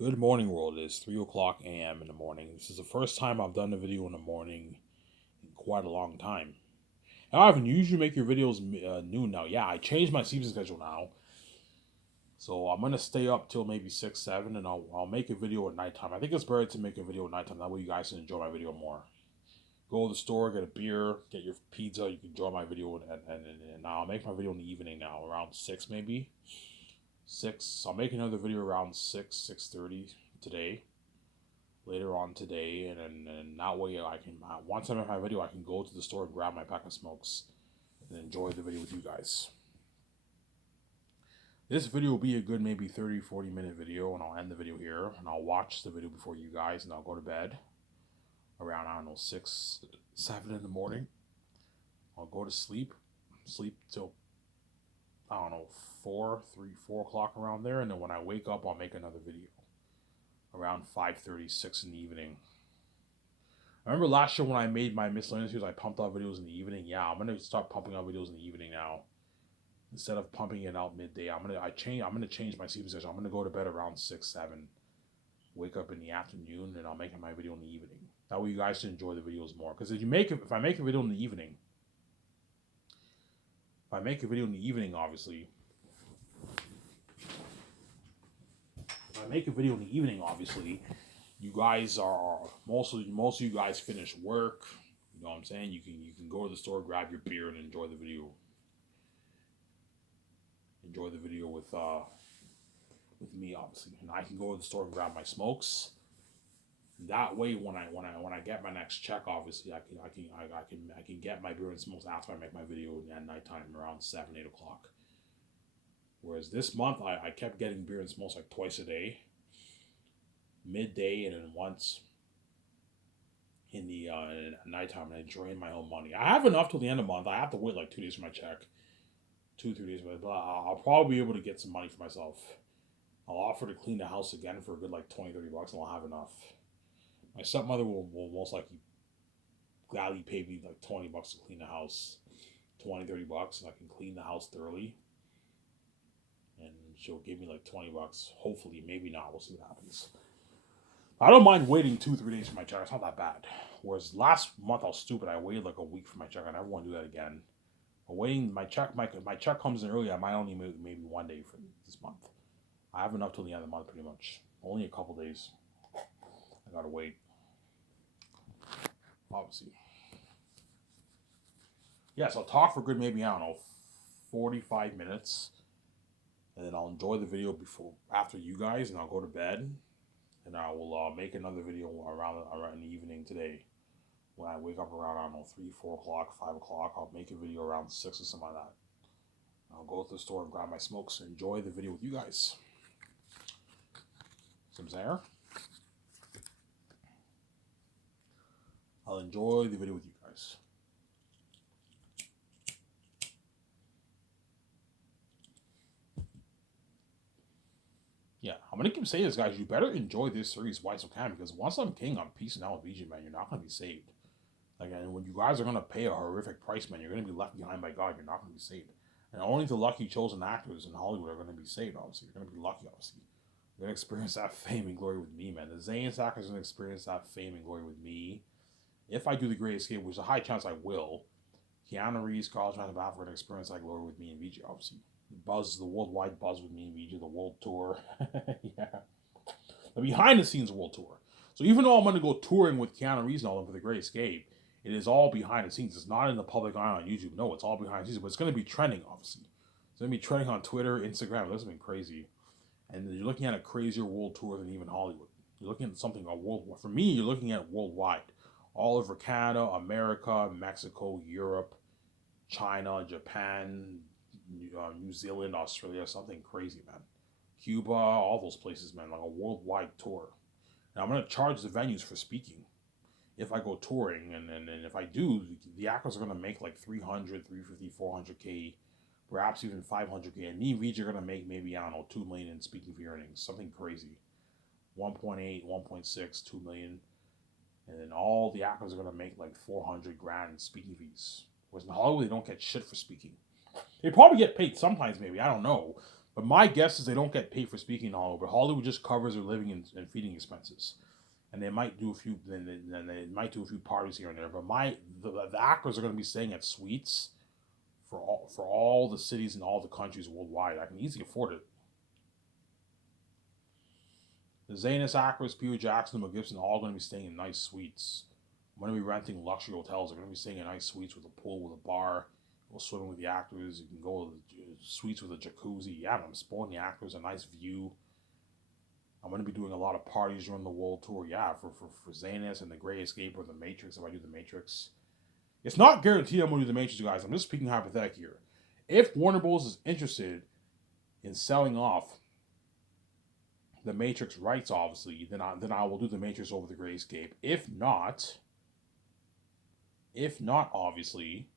Good morning, world. It is 3 o'clock a.m. in the morning. This is the first time I've done a video in the morning in quite a long time. Now, Ivan, you usually make your videos noon now. Yeah, I changed my sleeping schedule now. So I'm going to stay up till maybe 6, 7, and I'll make a video at nighttime. I think it's better to make a video at nighttime. That way you guys can enjoy my video more. Go to the store, get a beer, get your pizza. You can enjoy my video, and I'll make my video in the evening now, around 6 maybe. 6. I'll make another video around 6, 6:30 today. Later on today, and that way I can, once I make my video, I can go to the store and grab my pack of smokes and enjoy the video with you guys. This video will be a good maybe 30-40 minute video, and I'll end the video here, and I'll watch the video before you guys, and I'll go to bed around, I don't know, 6, 7 in the morning. I'll go to sleep till, I don't know, 4 o'clock around there, and then when I wake up, I'll make another video around 5:30, 6 in the evening. I remember last year when I made my miscellaneous videos, I pumped out videos in the evening. Yeah, I'm gonna start pumping out videos in the evening now. Instead of pumping it out midday, I'm gonna change my sleeping schedule. I'm gonna go to bed around 6, 7, wake up in the afternoon, and I'll make my video in the evening. That way you guys can enjoy the videos more. Because if I make a video in the evening, obviously, you guys are most of you guys finish work. You know what I'm saying? You can go to the store, grab your beer, and enjoy the video. Enjoy the video with me, obviously, and I can go to the store and grab my smokes. That way, when I get my next check, obviously, I can get my beer and smokes after I make my video at nighttime around 7, 8 o'clock. Whereas this month, I kept getting beer and smokes like twice a day, midday, and then once in the nighttime, and I drain my own money. I have enough till the end of the month. I have to wait like 2 days for my check. 2-3 days, but I'll probably be able to get some money for myself. I'll offer to clean the house again for a good like 20-30 bucks, and I'll have enough. My stepmother will most likely gladly pay me like 20 bucks to clean the house, 20-30 bucks, and I can clean the house thoroughly. And she'll give me like 20 bucks. Hopefully, maybe not. We'll see what happens. I don't mind waiting 2-3 days for my check. It's not that bad. Whereas last month I was stupid. I waited like a week for my check. I never want to do that again. Waiting, my check comes in early. I might only maybe 1 day for this month. I have enough till the end of the month, pretty much. Only a couple days. I gotta wait. Obviously. Yes, I'll talk for good maybe, I don't know, 45 minutes, and then I'll enjoy the video after you guys, and I'll go to bed, and I will make another video around in the evening today. When I wake up around, I don't know, 3, 4 o'clock, 5 o'clock, I'll make a video around 6 or something like that. I'll go to the store and grab my smokes and enjoy the video with you guys. Some there. I'll enjoy the video with you guys. Yeah, I'm gonna keep saying this, guys. You better enjoy this series while you can, because once I'm king, I'm peacing out with VG, man. You're not gonna be saved. Like, and when you guys are gonna pay a horrific price, man, you're gonna be left behind by God. You're not gonna be saved. And only the lucky chosen actors in Hollywood are gonna be saved. Obviously, you're gonna be lucky. Obviously, you're gonna experience that fame and glory with me, man. The Zayn's actors are gonna experience that fame and glory with me. If I do the Great Escape, which is a high chance I will, Keanu Reeves, Carl Johansson, are gonna experience that glory with me and VG. Obviously, the worldwide buzz with me and VG, the world tour. Yeah, the behind the scenes world tour. So even though I'm gonna go touring with Keanu Reeves and all them for the Great Escape, it is all behind the scenes. It's not in the public eye on YouTube. No, it's all behind the scenes. But it's going to be trending, obviously. It's going to be trending on Twitter, Instagram. That's been crazy. And you're looking at a crazier world tour than even Hollywood. You're looking at something for me, you're looking at worldwide. All over Canada, America, Mexico, Europe, China, Japan, New Zealand, Australia. Something crazy, man. Cuba, all those places, man. Like a worldwide tour. And I'm going to charge the venues for speaking. If I go touring, and if I do, the actors are going to make like 300, 350, 400K, perhaps even 500K. And me and VJ are going to make maybe, I don't know, 2 million in speaking fee earnings. Something crazy. 1.8, 1.6, 2 million. And then all the actors are going to make like 400 grand in speaking fees. Whereas in Hollywood, they don't get shit for speaking. They probably get paid sometimes, maybe. I don't know. But my guess is they don't get paid for speaking in Hollywood. But Hollywood just covers their living and feeding expenses, and they might do a few. Then they might do a few parties here and there. But the actors are going to be staying at suites for all the cities and all the countries worldwide. I can easily afford it. The Zanus actors, Peter Jackson, and Mel Gibson, are all going to be staying in nice suites. I'm going to be renting luxury hotels. They're going to be staying in nice suites with a pool, with a bar. Go swimming with the actors. You can go to the suites with a jacuzzi. Yeah, I'm spoiling the actors, a nice view. I'm going to be doing a lot of parties during the world tour. Yeah, for Zanus and The Great Escape or The Matrix, if I do The Matrix. It's not guaranteed I'm going to do The Matrix, you guys. I'm just speaking hypothetically here. If Warner Bros. Is interested in selling off the Matrix rights, obviously, then I will do The Matrix over The Great Escape. If not, obviously,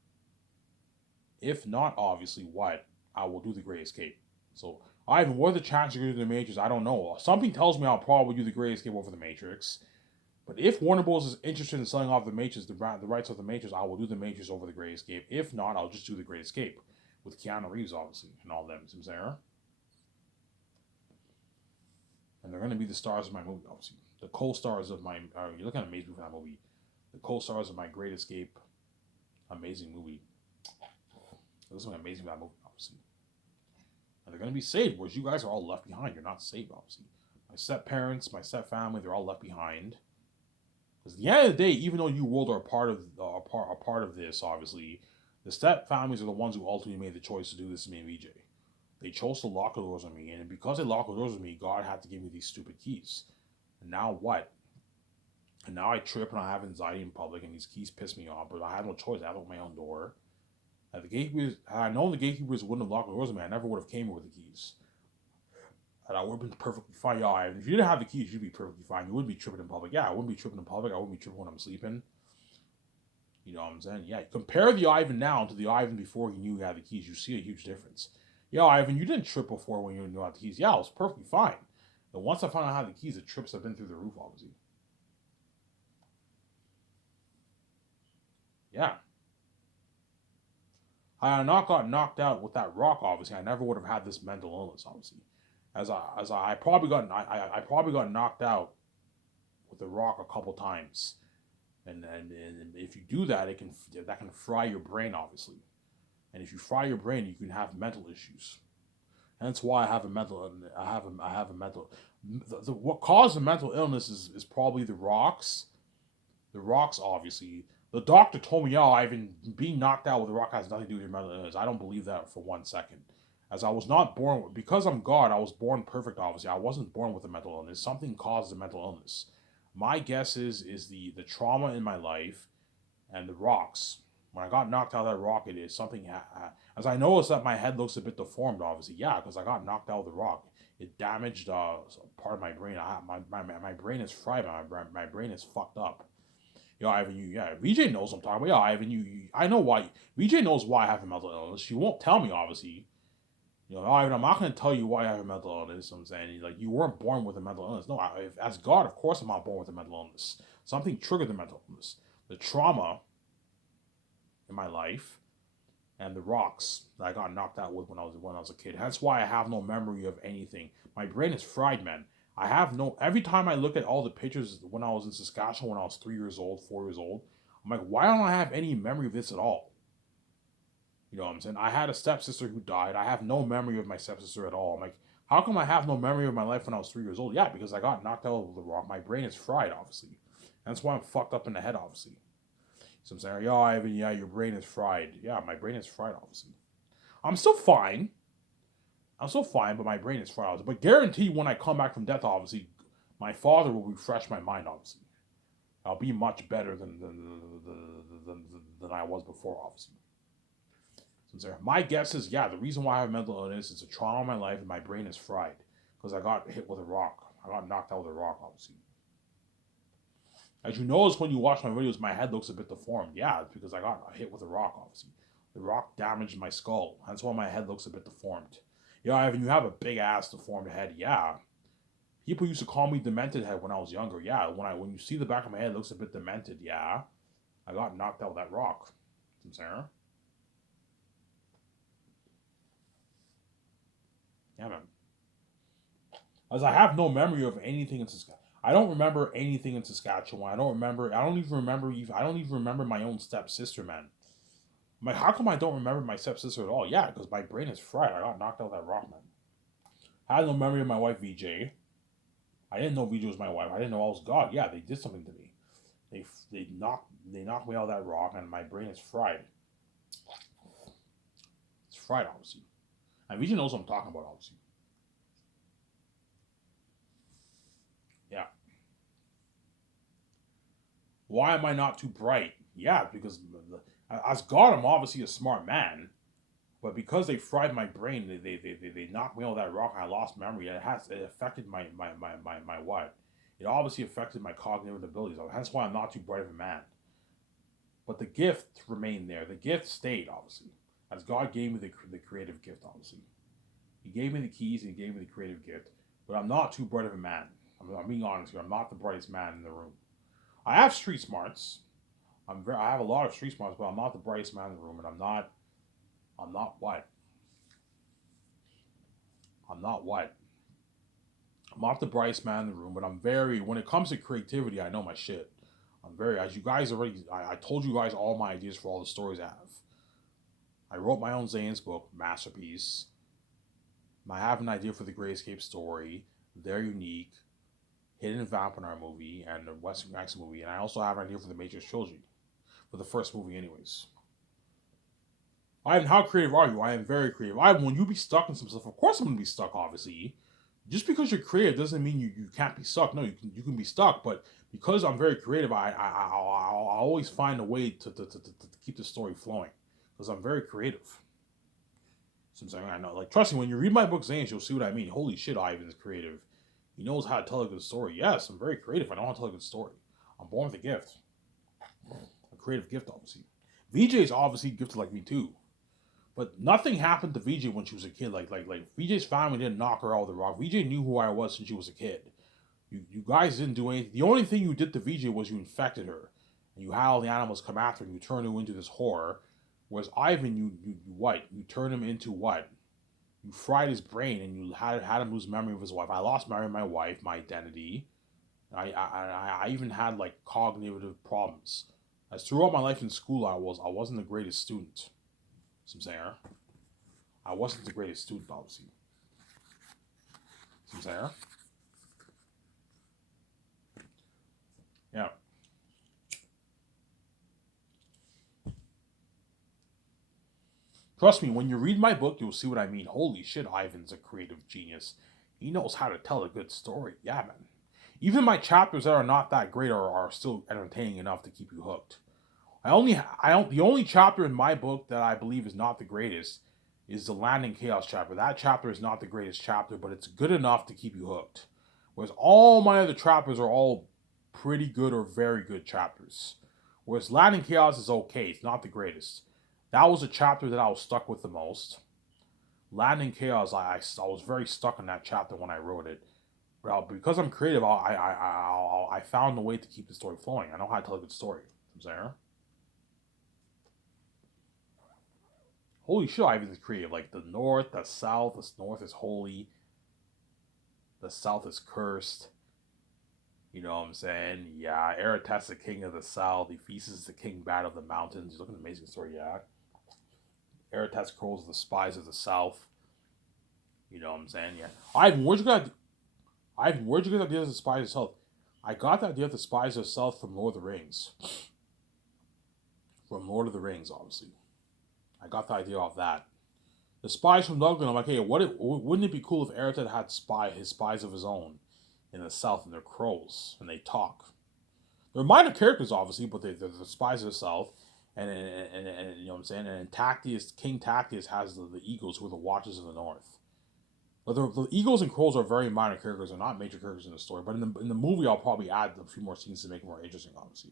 what? I will do The Great Escape. So, Ivan, what are the chances you're going to do The Matrix? I don't know. Something tells me I'll probably do The Great Escape over The Matrix. But if Warner Bros. Is interested in selling off The Matrix, the rights of The Matrix, I will do The Matrix over The Great Escape. If not, I'll just do The Great Escape with Keanu Reeves, obviously, and all them. Seems there. And they're going to be the stars of my movie, obviously. The co-stars of my... you're looking at amazing for that movie. The co-stars of my Great Escape. Amazing movie. This is amazing for that movie, obviously. And they're going to be saved, whereas you guys are all left behind. You're not saved, obviously. My step parents, my step family, they're all left behind. Because at the end of the day, even though you world are a part of this, obviously, the step families are the ones who ultimately made the choice to do this to me and VJ. They chose to lock the doors on me, and because they locked the doors on me, God had to give me these stupid keys. And now what? And now I trip and I have anxiety in public, and these keys piss me off, but I had no choice. I have to open my own door. And the gatekeepers, had I known the gatekeepers wouldn't have locked the doors on me, I never would have came here with the keys. And I would have been perfectly fine. Yeah, if you didn't have the keys, you'd be perfectly fine. You wouldn't be tripping in public. Yeah, I wouldn't be tripping in public. I wouldn't be tripping when I'm sleeping. You know what I'm saying? Yeah, compare the Ivan now to the Ivan before he knew he had the keys. You see a huge difference. Yeah, Ivan, you didn't trip before when you knew how the keys. Yeah, I was perfectly fine. But once I found out how the keys, the trips have been through the roof, obviously. Yeah. Had I not got knocked out with that rock, obviously, I never would have had this mental illness, obviously. I probably got knocked out with the rock a couple times. And if you do that, that can fry your brain, obviously. And if you fry your brain, you can have mental issues. And that's why I have a mental. What caused the mental illness is probably the rocks. The rocks, obviously. The doctor told me, Ivan, being knocked out with a rock has nothing to do with your mental illness. I don't believe that for 1 second. As I was not born, because I'm God, I was born perfect, obviously. I wasn't born with a mental illness. Something caused the mental illness. My guess is the trauma in my life and the rocks. When I got knocked out of that rock, it is something. As I noticed that my head looks a bit deformed, obviously. Yeah, because I got knocked out of the rock. It damaged part of my brain. My brain is fried. My brain is fucked up. Yo, Ivan, VJ knows what I'm talking about. Yeah, Ivan, I know why. VJ knows why I have a mental illness. She won't tell me, obviously. You know, Ivan, I'm not going to tell you why I have a mental illness. I'm saying, like, you weren't born with a mental illness. No, as God, of course I'm not born with a mental illness. Something triggered the mental illness. The trauma in my life and the rocks that I got knocked out with when I was a kid. That's why I have no memory of anything. My brain is fried, man. I have no. Every time I look at all the pictures when I was in Saskatchewan, when I was 3 years old, 4 years old, I'm like, why don't I have any memory of this at all? You know what I'm saying? I had a stepsister who died. I have no memory of my stepsister at all. I'm like, how come I have no memory of my life when I was 3 years old? Yeah, because I got knocked out of the rock. My brain is fried, obviously. And that's why I'm fucked up in the head, obviously. So I'm saying, Ivan, your brain is fried. Yeah, my brain is fried, obviously. I'm still fine. But my brain is fried, obviously. But guaranteed when I come back from death, obviously, my father will refresh my mind, obviously. I'll be much better than I was before, obviously. So my guess is, the reason why I have mental illness is a trauma in my life and my brain is fried. Because I got hit with a rock. I got knocked out with a rock, obviously. As you notice when you watch my videos, my head looks a bit deformed. Yeah, it's because I got hit with a rock, obviously. The rock damaged my skull. That's why my head looks a bit deformed. Ivan, you have a big ass deformed head. Yeah. People used to call me demented head when I was younger. Yeah, when you see the back of my head, it looks a bit demented. Yeah. I got knocked out with that rock. I'm saying. Yeah, man. As I have no memory of anything in Saskatchewan. I don't remember anything in Saskatchewan. I don't remember. I don't even remember. I don't even remember my own stepsister, man. I'm like, how come I don't remember my stepsister at all? Yeah, because my brain is fried. I got knocked out of that rock, man. I had no memory of my wife VJ. I didn't know VJ was my wife. I didn't know I was God. Yeah, they did something to me. They knocked me out of that rock, and my brain is fried. It's fried, obviously. And VJ knows what I'm talking about, obviously. Yeah. Why am I not too bright? Yeah, because as God, I'm obviously a smart man. But because they fried my brain, they knocked me out of that rock and I lost memory. It affected my what? It obviously affected my cognitive abilities. That's why I'm not too bright of a man. But the gift remained there. The gift stayed, obviously. As God gave me the creative gift, obviously. He gave me the keys and he gave me the creative gift. But I'm not too bright of a man. I'm being honest here. I'm not the brightest man in the room. I have street smarts. I have a lot of street smarts, but I'm not the brightest man in the room, and I'm not what? I'm not what? I'm not the brightest man in the room, but when it comes to creativity, I know my shit. As you guys already, I told you guys all my ideas for all the stories I have. I wrote my own Zane's book, Masterpiece. I have an idea for the Great Escape story. They're unique. Hidden Vampire movie and the Western Gangster movie. And I also have an idea for the Matrix trilogy. For the first movie, anyways. How creative are you? I am very creative. When you be stuck in some stuff, of course I'm gonna be stuck. Obviously, just because you're creative doesn't mean you can't be stuck. No, you can be stuck, but because I'm very creative, I'll always find a way to keep the story flowing because I'm very creative. So I'm saying I know, like, trust me, when you read my book Zanes, you'll see what I mean. Holy shit, Ivan is creative. He knows how to tell a good story. Yes, I'm very creative. I know how to tell a good story. I'm born with a gift, a creative gift, obviously. VJ is obviously gifted like me too. But nothing happened to VJ when she was a kid. Like VJ's family didn't knock her out of the rock. VJ knew who I was since she was a kid. You guys didn't do anything. The only thing you did to VJ was you infected her. And you had all the animals come after her and you turned her into this horror. Whereas Ivan, you what? You turned him into what? You fried his brain and you had him lose memory of his wife. I lost memory of my wife, my identity. I even had like cognitive problems. As throughout my life in school, I wasn't the greatest student. Some saying, I wasn't the greatest student, obviously. Some saying, yeah. Trust me, when you read my book, you'll see what I mean. Holy shit, Ivan's a creative genius. He knows how to tell a good story. Yeah, man. Even my chapters that are not that great are still entertaining enough to keep you hooked. The only chapter in my book that I believe is not the greatest is the Landing Chaos chapter. That chapter is not the greatest chapter, but it's good enough to keep you hooked. Whereas all my other chapters are all pretty good or very good chapters. Whereas Landing Chaos is okay, it's not the greatest. That was a chapter that I was stuck with the most. Landing Chaos, I was very stuck in that chapter when I wrote it. But because I'm creative, I found a way to keep the story flowing. I know how to tell a good story. I'm saying. Holy shit, Ivan is creative. Like the north, the south, the north is holy. The south is cursed. You know what I'm saying? Yeah, Eret's the king of the south. Ephesus is the king bad of the mountains. Look at an amazing story, yeah. Eret's controls the spies of the south. You know what I'm saying? Yeah. Where'd you get the idea of the spies of the south? I got the idea of the spies of the south from Lord of the Rings. From Lord of the Rings, obviously. I got the idea off that. The spies from Dublin, I'm like, hey, wouldn't it be cool if Eretz had his spies of his own in the south, and they're crows, and they talk. They're minor characters, obviously, but they're the spies of the south, and you know what I'm saying? And King Tactius has the eagles, who are the watchers of the north. But the eagles and crows are very minor characters, they're not major characters in the story. But in the movie, I'll probably add a few more scenes to make it more interesting, obviously,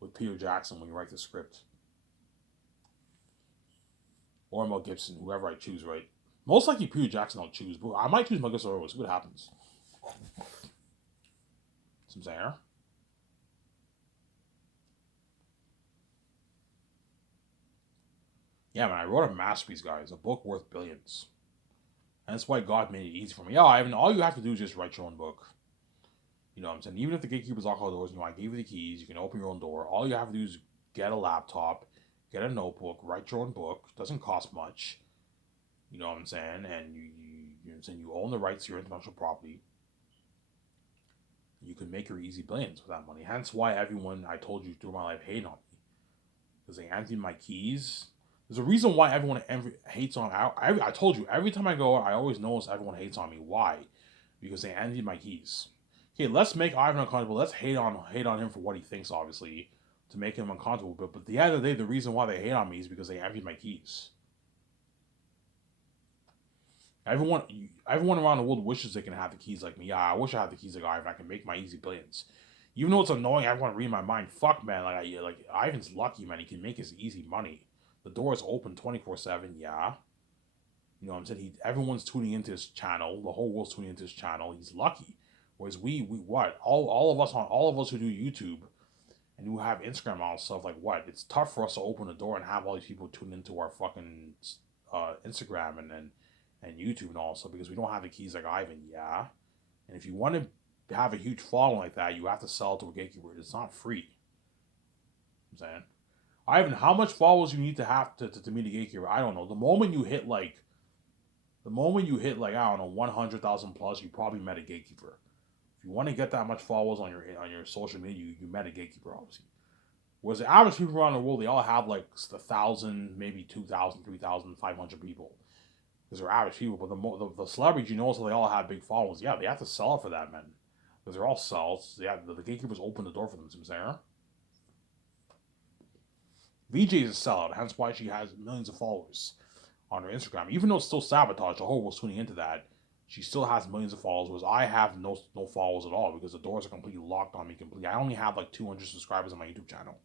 with Peter Jackson when you write the script. Or Mel Gibson, whoever I choose, right? Most likely Peter Jackson I'll choose, but I might choose Mel Gibson or see what happens. Some saying, yeah, man, I wrote a masterpiece, guys. A book worth billions. And that's why God made it easy for me. Yeah, Ivan, all you have to do is just write your own book. You know what I'm saying? Even if the gatekeepers lock all doors, I gave you the keys, you can open your own door. All you have to do is get a laptop, get a notebook, write your own book. It doesn't cost much. You know what I'm saying? And you know what I'm saying? You own the rights to your intellectual property. You can make your easy billions with that money. Hence why everyone I told you through my life hate on me. Because they emptied my keys. There's a reason why everyone hates on. I told you every time I go, I always notice everyone hates on me. Why? Because they emptied my keys. Okay, let's make Ivan uncomfortable. Let's hate on him for what he thinks, obviously, to make him uncomfortable. But at the end of the day, the reason why they hate on me is because they emptied my keys. Everyone, everyone around the world wishes they can have the keys like me. Yeah, I wish I had the keys like Ivan. I can make my easy billions. Even though it's annoying, everyone read my mind. Fuck, man. Like Ivan's lucky, man. He can make his easy money. The door is open 24/7. Yeah, you know what I'm saying. Everyone's tuning into his channel. The whole world's tuning into his channel. He's lucky. Whereas we what all of us who do YouTube and who have Instagram and all stuff like what it's tough for us to open the door and have all these people tune into our fucking Instagram and YouTube and all stuff because we don't have the keys like Ivan. Yeah, and if you want to have a huge following like that, you have to sell it to a gatekeeper. It's not free. I'm saying, Ivan, how much followers you need to have to meet a gatekeeper? I don't know. The moment you hit like I don't know 100,000 plus, you probably met a gatekeeper. If you want to get that much followers on your social media, you met a gatekeeper, obviously. Whereas the average people around the world, they all have like 1,000, maybe 2,000, 3,500 people. Because they're average people. But the celebrities, you notice, they all have big followers. Yeah, they have to sell it for that, man. Because they're all cells. Yeah, the gatekeepers open the door for them, Sarah. VJ is a sellout, hence why she has millions of followers on her Instagram. Even though it's still sabotaged, the whole world's tuning into that. She still has millions of followers, whereas I have no followers at all because the doors are completely locked on me. Completely, I only have like 200 subscribers on my YouTube channel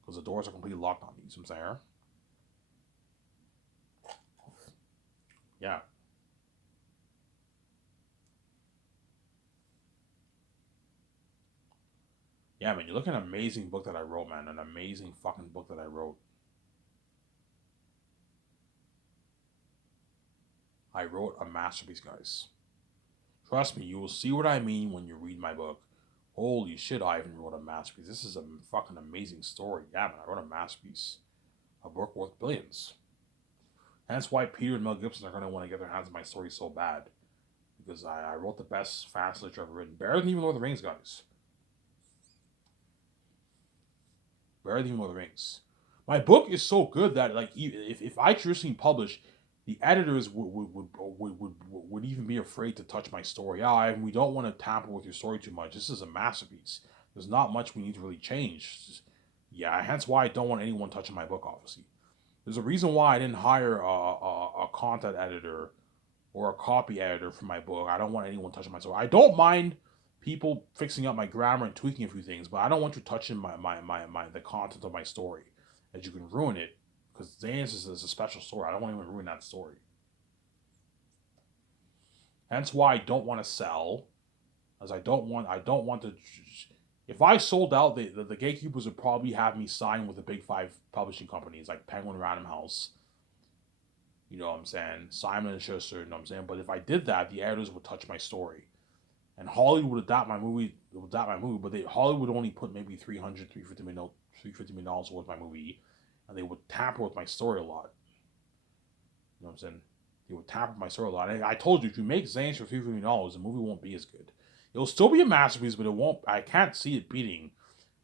because the doors are completely locked on me. You see what I'm saying? Yeah. Yeah, man, you're looking at an amazing book that I wrote, man. An amazing fucking book that I wrote. I wrote a masterpiece, guys. Trust me, you will see what I mean when you read my book. Holy shit, I even wrote a masterpiece. This is a fucking amazing story. Yeah, man, I wrote a masterpiece. A book worth billions. And that's why Peter and Mel Gibson are going to want to get their hands on my story so bad. Because I wrote the best fantasy literature I've ever written. Better than even Lord of the Rings, guys. Better than even Lord of the Rings. My book is so good that, like, if I traditionally publish, the editors would even be afraid to touch my story. Yeah, we don't want to tamper with your story too much. This is a masterpiece. There's not much we need to really change. Yeah, hence why I don't want anyone touching my book, obviously. There's a reason why I didn't hire a content editor or a copy editor for my book. I don't want anyone touching my story. I don't mind people fixing up my grammar and tweaking a few things, but I don't want you touching my the content of my story, as you can ruin it. Because Xanus is a special story. I don't want anyone to ruin that story. Hence why I don't want to sell, as I don't want to. If I sold out, the gatekeepers would probably have me sign with the big five publishing companies like Penguin Random House. You know what I'm saying? Simon and Schuster, you know what I'm saying? But if I did that, the editors would touch my story. And Hollywood would adapt my movie, but Hollywood would only put maybe $350 worth of my movie, and they would tamper with my story a lot. You know what I'm saying? They would tamper with my story a lot. And I told you, if you make Zane's for $350, the movie won't be as good. It'll still be a masterpiece, but it won't. I can't see it beating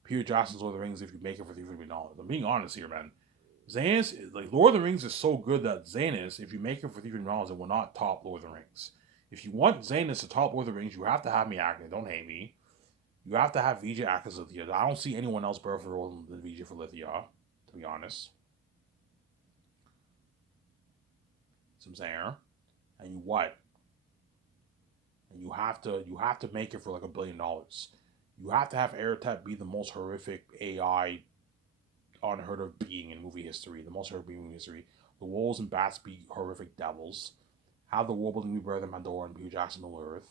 Peter Jackson's Lord of the Rings if you make it for $350. I'm being honest here, man. Zanus, like Lord of the Rings is so good that Zanus, if you make it for $350, it will not top Lord of the Rings. If you want Zanus to top Lord of the Rings, you have to have me acting. Don't hate me. You have to have VJ act as Lithia. I don't see anyone else better for the role than VJ for Lithia, to be honest. Some saying, and you what? And you have to make it for like $1 billion. You have to have Airtep be the most horrific AI unheard of being in movie history, the most horrific being in movie history. The wolves and bats be horrific devils. Have the world building be better than Pandora and Peter Jackson Middle Earth.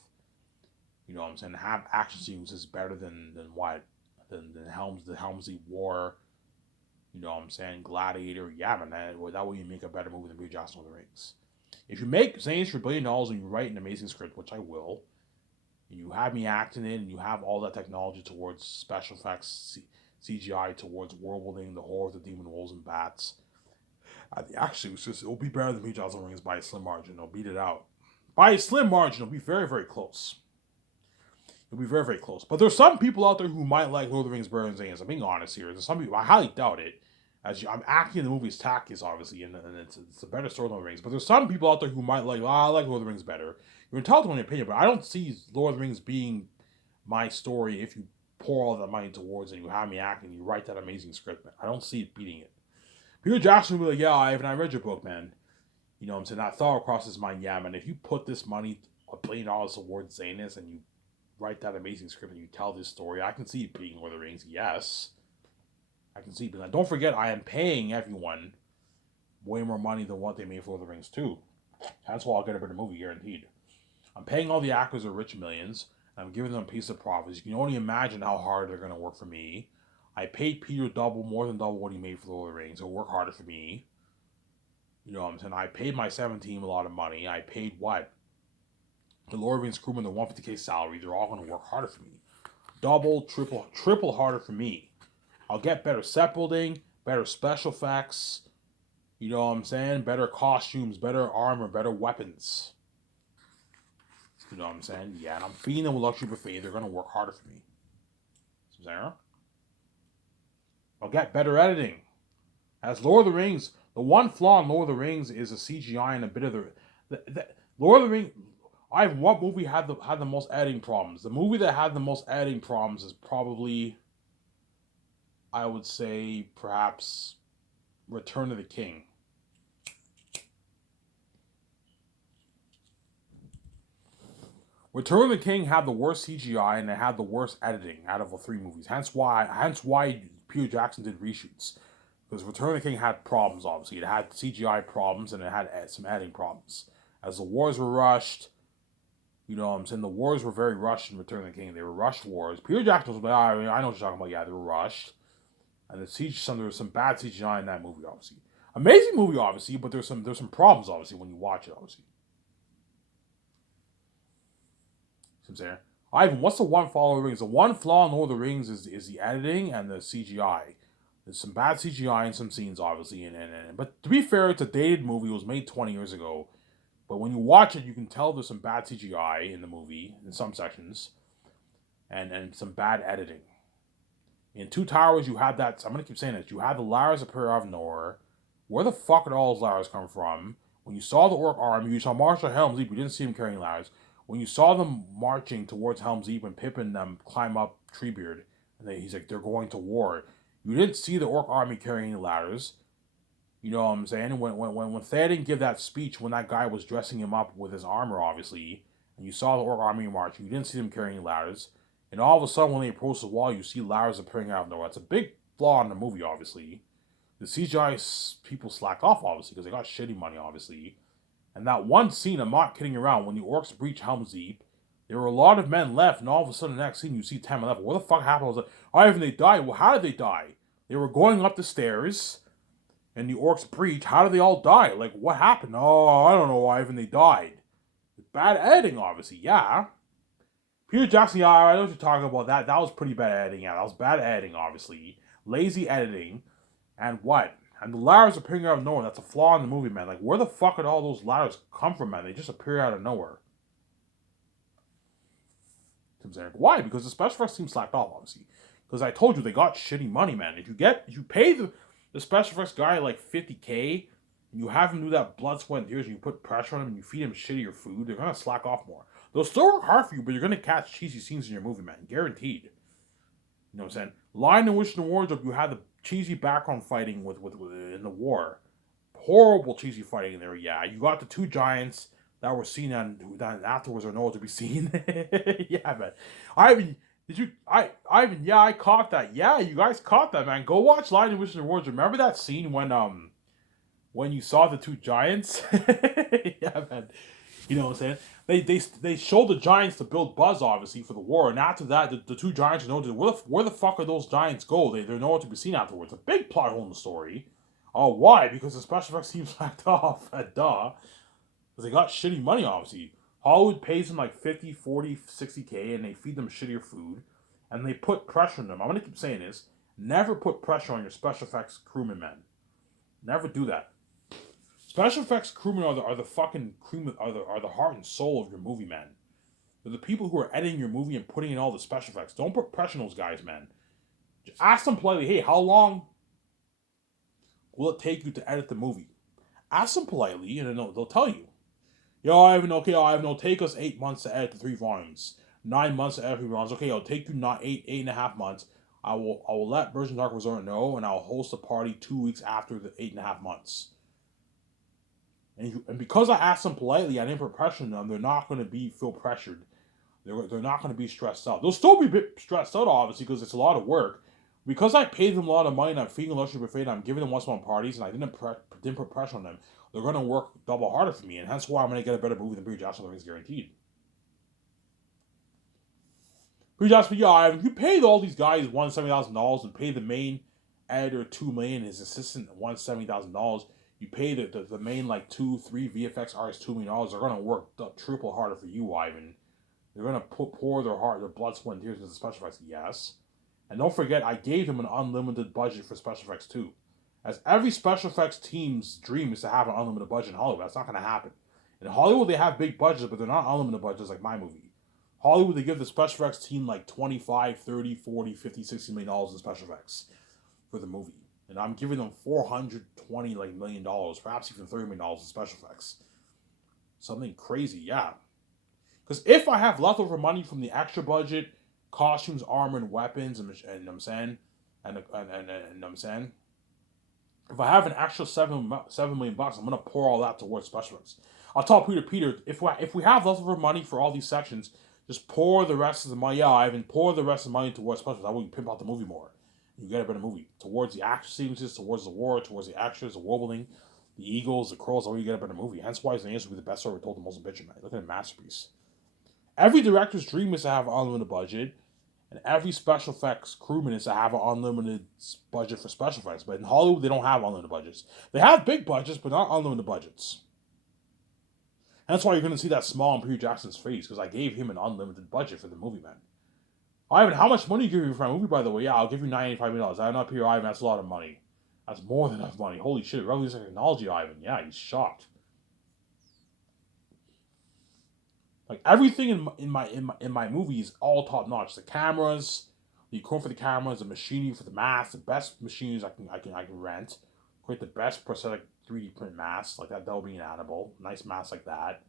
You know what I'm saying? Have action sequences better than what? Than the Helmsley War. You know what I'm saying? Gladiator. Yeah, man. That way you make a better movie than Peter Jackson Lord of the Rings. If you make Zanes for $1 billion and you write an amazing script, which I will, and you have me acting in, and you have all that technology towards special effects, CGI, towards world building, the horror of the demon wolves and bats, actually, it'll be better than Peach House Rings by a slim margin. It'll beat it out. By a slim margin, it'll be very, very close. It'll be very, very close. But there's some people out there who might like Lord of the Rings better than Zanes. I'm being honest here. There's some people, I highly doubt it. I'm acting in the movie's Takis, obviously, and it's a better story than Lord of the Rings. But there's some people out there who might like, I like Lord of the Rings better. You're entitled to an opinion, but I don't see Lord of the Rings being my story if you pour all that money towards it, you have me acting, you write that amazing script, man. I don't see it beating it. Peter Jackson will be like, yeah, Ivan, I read your book, man. You know what I'm saying? That thought across his mind, yeah, man, if you put this money, $1 billion towards Zanus, and you write that amazing script and you tell this story, I can see it being Lord of the Rings, yes. I can see it being that. Don't forget, I am paying everyone way more money than what they made for Lord of the Rings 2. That's why I'll get a better movie, guaranteed. I'm paying all the actors their rich millions, and I'm giving them a piece of profits. You can only imagine how hard they're going to work for me. I paid Peter more than double what he made for Lord of the Rings. He'll work harder for me. You know what I'm saying? I paid my 7 team a lot of money. I paid what? The Lord of the Rings crewmen, the 150K salary, they're all going to work harder for me. Double, triple harder for me. I'll get better set building, better special effects, you know what I'm saying? Better costumes, better armor, better weapons. You know what I'm saying? Yeah, and I'm feeding them with luxury buffet. They're going to work harder for me. Sarah? I'll get better editing. As Lord of the Rings, the one flaw in Lord of the Rings is the CGI and a bit of the Lord of the Rings. What movie had the most editing problems? The movie that had the most editing problems is probably, I would say, perhaps Return of the King. Return of the King had the worst CGI and it had the worst editing out of the 3 movies. Hence why Peter Jackson did reshoots. Because Return of the King had problems, obviously. It had CGI problems and it had some editing problems. As the wars were rushed, you know what I'm saying? The wars were very rushed in Return of the King. They were rushed wars. Peter Jackson was like, I know what you're talking about. Yeah, they were rushed. And there was some bad CGI in that movie, obviously. Amazing movie, obviously, but there's some problems, obviously, when you watch it, obviously. I'm saying, Ivan, what's the one flaw in Lord of the Rings? The one flaw in Lord of the Rings is the editing and the CGI. There's some bad CGI in some scenes, obviously, but to be fair, it's a dated movie. It was made 20 years ago. But when you watch it, you can tell there's some bad CGI in the movie, in some sections, and some bad editing. In Two Towers, you had that, I'm going to keep saying this, you had the Lars appear out of nowhere. Where the fuck did all those Lars come from? When you saw the Orc army, you saw Marshal Helm's Deep, you didn't see him carrying Lars. When you saw them marching towards Helm's Deep and Pippin climb up Treebeard, and he's like, they're going to war, you didn't see the Orc army carrying any ladders. You know what I'm saying? When Theoden gave that speech, when that guy was dressing him up with his armor, obviously, and you saw the Orc army marching, you didn't see them carrying ladders. And all of a sudden, when they approach the wall, you see ladders appearing out of nowhere. It's a big flaw in the movie, obviously. The CGI people slacked off, obviously, because they got shitty money, obviously. And that one scene, I'm not kidding around, when the Orcs breach Helm's Deep, there were a lot of men left, and all of a sudden, the next scene, you see 10 men left. What the fuck happened? I was like, Ivan, they died. Well, how did they die? They were going up the stairs, and the Orcs breach. How did they all die? Like, what happened? Oh, I don't know, Ivan, they died. Bad editing, obviously, yeah. Peter Jackson, yeah, I know what you're talking about. That was pretty bad editing, yeah. That was bad editing, obviously. Lazy editing. And what? And the ladders appearing out of nowhere. That's a flaw in the movie, man. Like, where the fuck did all those ladders come from, man? They just appear out of nowhere. Why? Because the special effects team slacked off, obviously. Because I told you, they got shitty money, man. If you pay the special effects guy like $50K, and you have him do that blood, sweat, and tears, and you put pressure on him, and you feed him shittier food, they're going to slack off more. They'll still work hard for you, but you're going to catch cheesy scenes in your movie, man. Guaranteed. You know what I'm saying? Lion and Witch in the Wardrobe, you had the cheesy background fighting with in the war. Horrible cheesy fighting in there, yeah. You got the 2 giants that were seen and that afterwards are nowhere to be seen. Yeah, man. Ivan, yeah, I caught that. Yeah, you guys caught that, man. Go watch Lion and Witch in the Wardrobe. Remember that scene when you saw the 2 giants? Yeah, man. You know what I'm saying? They showed the giants to build buzz, obviously, for the war, and after that, the 2 giants know where the fuck are those giants go? They're nowhere to be seen afterwards. A big plot hole in the story. Oh, why? Because the special effects team slacked off. Duh. Because they got shitty money, obviously. Hollywood pays them like 50, 40, 60K, and they feed them shittier food, and they put pressure on them. I'm going to keep saying this. Never put pressure on your special effects crewmen, man. Never do that. Special effects crewmen are the fucking cream, are the heart and soul of your movie, man. They're the people who are editing your movie and putting in all the special effects. Don't put pressure on those guys, man. Just ask them politely, hey, how long will it take you to edit the movie? Ask them politely, and they'll tell you. Yo, Ivan, okay, Ivan, it'll take us 8 months to edit the 3 volumes. 9 months to edit 3 volumes. Okay, it'll take you not 8.5 months. I will let Virgin Dark Resort know, and I'll host a party 2 weeks after the 8.5 months. And because I asked them politely, I didn't put pressure on them. They're not going to feel pressured. They're not going to be stressed out. They'll still be a bit stressed out, obviously, because it's a lot of work. Because I paid them a lot of money, and I'm feeding a luxury buffet, and I'm giving them once-a-month parties, and I didn't put pressure on them, they're going to work double harder for me, and hence why I'm going to get a better movie than Peter Jackson. The Rings guaranteed. Peter Jackson, yeah, if you paid all these guys $170,000 and pay the main editor $2 million, his assistant $170,000, you pay the main like 2-3 VFX artists $2 million, they're going to work triple harder for you, Ivan. They're going to pour their heart, their blood, sweat, and tears into the special effects, yes. And don't forget, I gave them an unlimited budget for special effects too. As every special effects team's dream is to have an unlimited budget in Hollywood. That's not going to happen. In Hollywood, they have big budgets, but they're not unlimited budgets like my movie. Hollywood, they give the special effects team like 25, 30, 40, 50, 60 million dollars in special effects for the movie. And I'm giving them $420 million, perhaps even $30 million in special effects. Something crazy, yeah. Because if I have leftover money from the extra budget, costumes, armor, and weapons, and I'm saying, and I'm saying, if I have an extra $7 million, I'm gonna pour all that towards special effects. I'll tell Peter, if we have leftover money for all these sections, just pour the rest of the money. Yeah, Ivan, pour the rest of the money towards special effects. That way you pimp out the movie more. You get a better movie towards the action sequences, towards the war, towards the actors, the warbling, the eagles, the crows. That way you get a better movie. Hence why Xanax will be the best story told, the most bitchin', man. Look at a masterpiece. Every director's dream is to have an unlimited budget. And every special effects crewman is to have an unlimited budget for special effects. But in Hollywood, they don't have unlimited budgets. They have big budgets, but not unlimited budgets. And that's why you're going to see that smile on Peter Jackson's face, because I gave him an unlimited budget for the movie, man. Ivan, how much money do you give me for my movie, by the way? Yeah, I'll give you $95 million. I'm not Peter, Ivan, that's a lot of money. That's more than enough money. Holy shit, revolutionary technology, Ivan. Yeah, he's shocked. Like everything in my movie is all top notch. The cameras, the equipment for the cameras, the machinery for the masks, the best machines I can rent. Create the best prosthetic 3D print masks like that. That'll be an animal. Nice mask like that.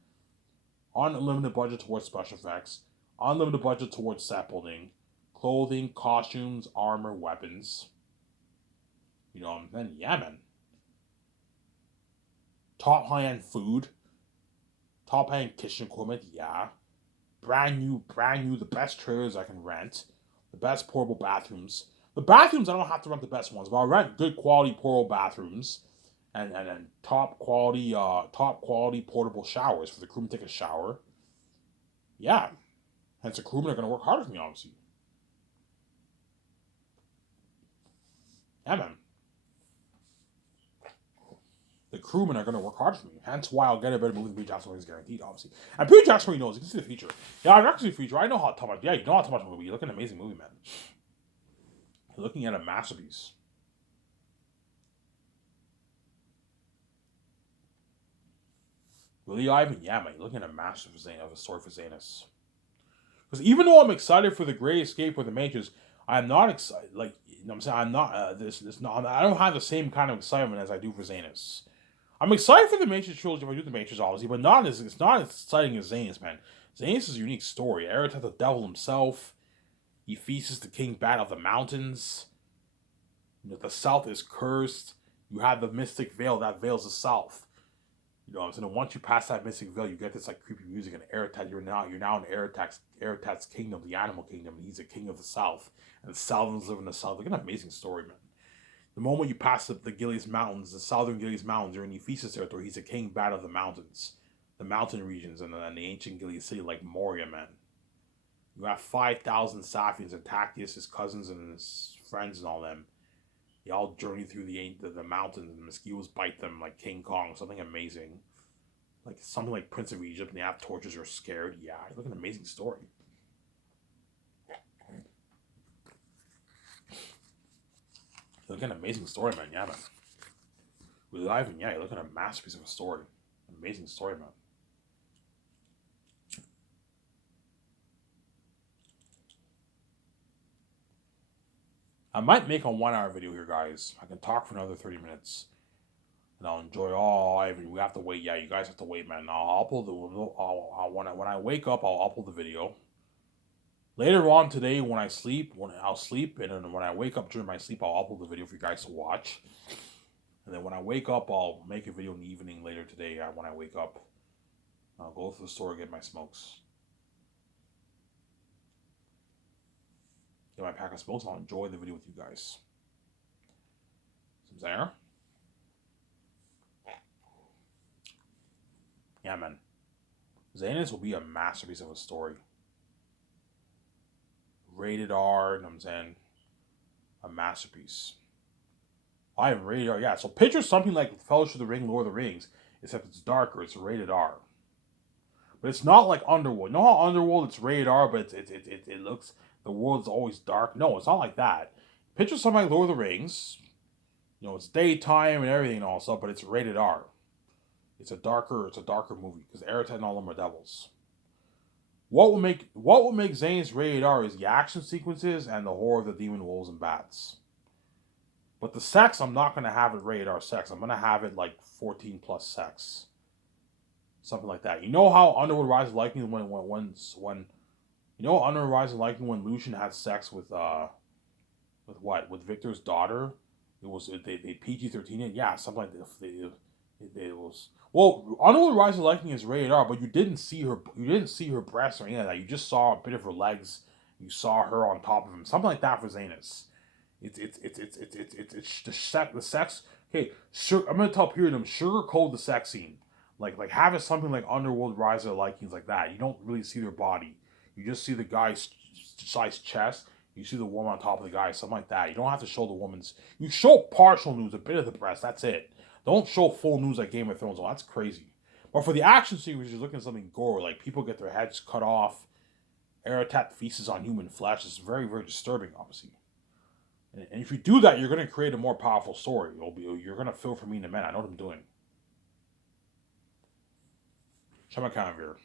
Unlimited budget towards special effects. Unlimited budget towards set building, clothing, costumes, armor, weapons. You know, and then yeah, man. Top high-end food. Top-end kitchen equipment, yeah. Brand new, the best trailers I can rent. The best portable bathrooms. The bathrooms, I don't have to rent the best ones, but I'll rent good quality portable bathrooms. And top quality portable showers for the crewman to take a shower. Yeah. Hence the crewmen are going to work harder for me, obviously. Yeah, man. The crewmen are going to work hard for me. Hence why I'll get a better movie than Peter Jackson is guaranteed, obviously. And Peter Jackson knows. You can see the feature. Yeah, I can see the feature. I know how to talk about. Yeah, you know how to talk about the movie. You look at an amazing movie, man. You're looking at a masterpiece. Really, Ivan? Yeah, man. You're looking at a masterpiece of a story for Zanus. Because even though I'm excited for The Great Escape with the Matrix, I'm not excited. Like, you know what I'm saying? I'm not. I don't have the same kind of excitement as I do for Zanus. I'm excited for the Matrix trilogy if I do the Matrix, obviously, but it's not as exciting as Zanus, man. Zanus is a unique story. Aratat the devil himself. Ephesus, the king bat of the mountains. You know, the south is cursed. You have the mystic veil that veils the south. You know what I'm saying? And once you pass that mystic veil, you get this like creepy music, and Aratat, you're now in Aratat's kingdom, the animal kingdom, and he's a king of the south. And the Salvans live in the south. Look at an amazing story, man. The moment you pass the Gilead Mountains, the southern Gilead Mountains, you're in Ephesus territory. He's a king bat of the mountains, the mountain regions, and the ancient Gilead city like Moria, man. You have 5,000 Saphians and Tactius, his cousins and his friends and all them. They all journey through the mountains, and mosquitoes bite them like King Kong, something amazing. Like something like Prince of Egypt and they have torches, you're scared. Yeah, you look at an amazing story. You look at an amazing story, man. Yeah, man. With Ivan, yeah, you look at a masterpiece of a story. Amazing story, man. I might make a 1 hour video here, guys. I can talk for another 30 minutes. And I'll enjoy all Ivan. We have to wait. Yeah, you guys have to wait, man. I'll upload the when I wake up, I'll upload the video. Later on today, when I'll sleep, and then when I wake up during my sleep, I'll upload the video for you guys to watch. And then when I wake up, I'll make a video in the evening later today. When I wake up, I'll go to the store get my smokes. Get my pack of smokes. I'll enjoy the video with you guys. Some there. Yeah, man. Zanus will be a masterpiece of a story. Rated R, you know what I'm saying? A masterpiece. I have rated R, yeah. So picture something like Fellowship of the Ring, Lord of the Rings, except it's darker. It's rated R. But it's not like Underworld. You know how Underworld it's rated R, but it looks, the world's always dark. No, it's not like that. Picture something like Lord of the Rings. You know, it's daytime and everything and all stuff, but it's rated R. It's a darker movie because Eretz and all of them are devils. What will make Zane's rated R is the action sequences and the horror of the demon wolves and bats. But the sex, I'm not gonna have it rated R sex. I'm gonna have it like 14 plus sex, something like that. You know how Underworld Rise of Lightning when you know Underworld Rise of Lightning when Lucian had sex with Victor's daughter. They PG-13 it, yeah, something like that. It was. Well, Underworld Rise of Lightning is rated R, but you didn't see her. You didn't see her breasts or anything like that. You just saw a bit of her legs. You saw her on top of him, something like that for Zanus. It's the sex. Okay, I'm gonna tell Pyridum sugarcoat the sex scene, like have it something like Underworld Rise of Lightning like that. You don't really see their body. You just see the guy's size chest. You see the woman on top of the guy, something like that. You don't have to show the woman's. You show partial news, a bit of the breast. That's it. Don't show full news like Game of Thrones. Oh, that's crazy. But for the action sequence, you're looking at something gore, like people get their heads cut off, Aratat feasts on human flesh. It's very, very disturbing, obviously. And if you do that, you're going to create a more powerful story. You're going to feel for me in a minute. I know what I'm doing. Check my calendar.